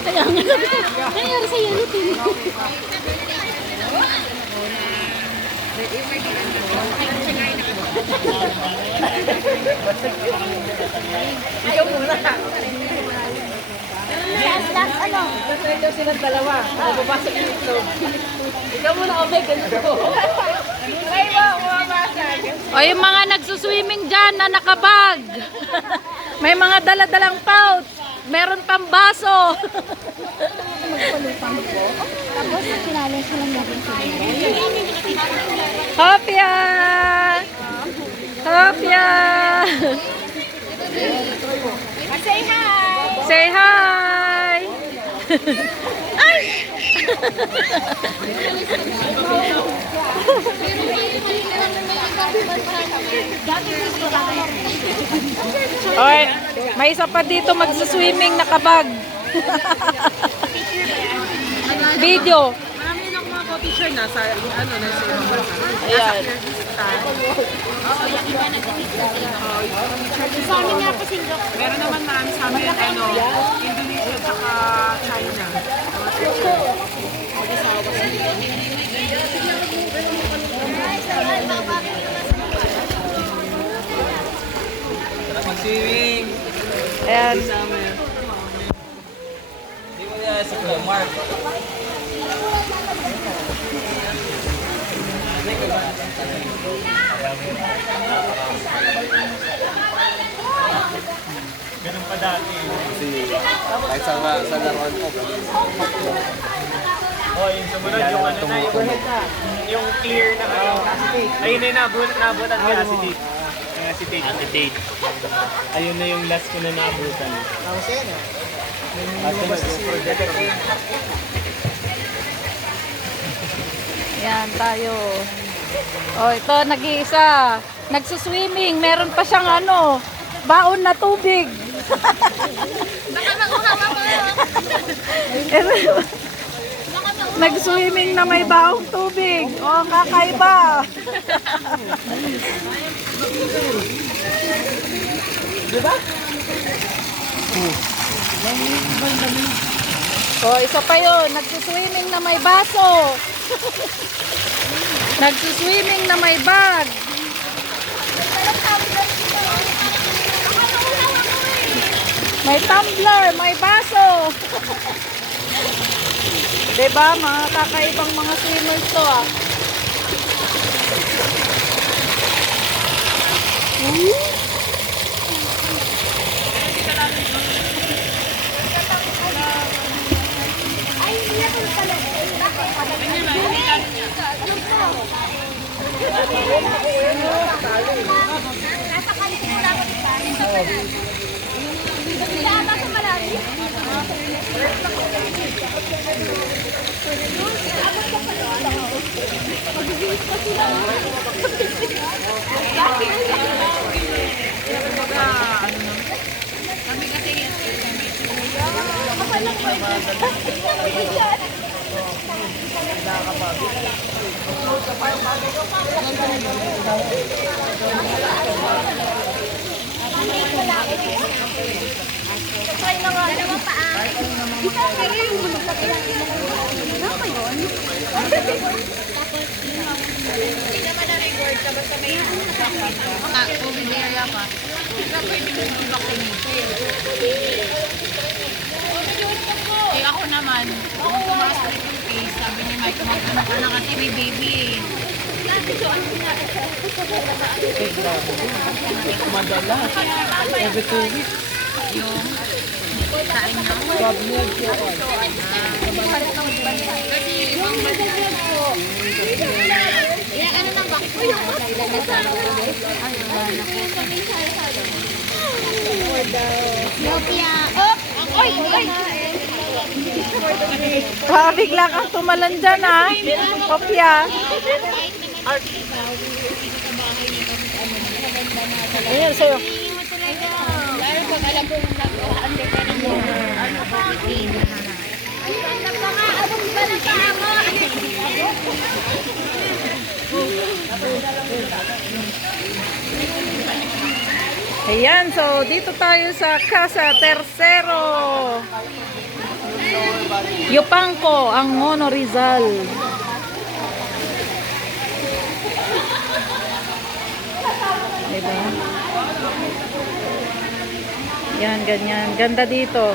Kaya nga, nangyari sa yellow team. Ikaw muna. Last ano? Basta silang dalawa. Mababasag yung itlog. Ikaw muna, okay, ganito. Ay, mababasag. O yung mga nagsuswimming dyan na nakabag. May mga dala-dalang pouch. Meron pang baso. Magpalupang po. Tapos, sinali silang natin sa Hopia! Hopia! Say hi! Say hi! Ay! Oy, may isa pa dito magsuswimming nakabag. Video. Marami na akong mga co-teacher na sa ano na sa ibang bansa. Ayan. Sa amin nga po sino. Meron naman marami sa amin ano, Indonesia at China. Mag-swimming. Ayan. Hindi mo na sa Kuya Mark. Ganun pa dati. Kahit sa laruan ko. Oh, yung sumunod, yung ano na, yung clear na ano. Ayun na yung nabutan kay acetate. Yung acetate. Acetate. Ayun na yung last ko na nabutan. Ayan tayo. Oh, ito nag-iisa. Nagsuswimming. Meron pa siyang ano, baon na tubig. Baka makuhawa mo. Nag-swimming na may baong tubig. Oh, kakaiba. Diba? Oh, isa pa yun. Nagsuswimming na may baso. Nagsuswimming na may bag. May tumbler, may baso. Diba? Mga kakaibang mga swimmers to ah. Ay, hindi ako pala. Nasa kalit mo lang ako dito. Sa aba sa malalim. Try na nga. Dalawang paa. Isa pero yung bulog na ano ba yun? Hindi naman na-record ka basta may COVID area pa. Pwede mo yung vaccination. Eh ako naman, nung tumaas ko yung case, sabi ni Mike, magpunta ka na kasi may baby eh. Madala. Every 2 weeks. Yung kain niya. Kasi ibang ilang ano ng vaccine? Ethiopia. Oh! Oy! Oy! Bigla kang tumalan dyan ha. Kopya. Ayan sa'yo. Lalo pag alam ko nag-under ka rin mo. Ano ba? Ay, anak ka nga. Anong ba ng paa mo? Ayan, so dito tayo sa Casa Tercero. Yopangco, Angono, Rizal. Diba? Yan, ganyan. Ganda dito.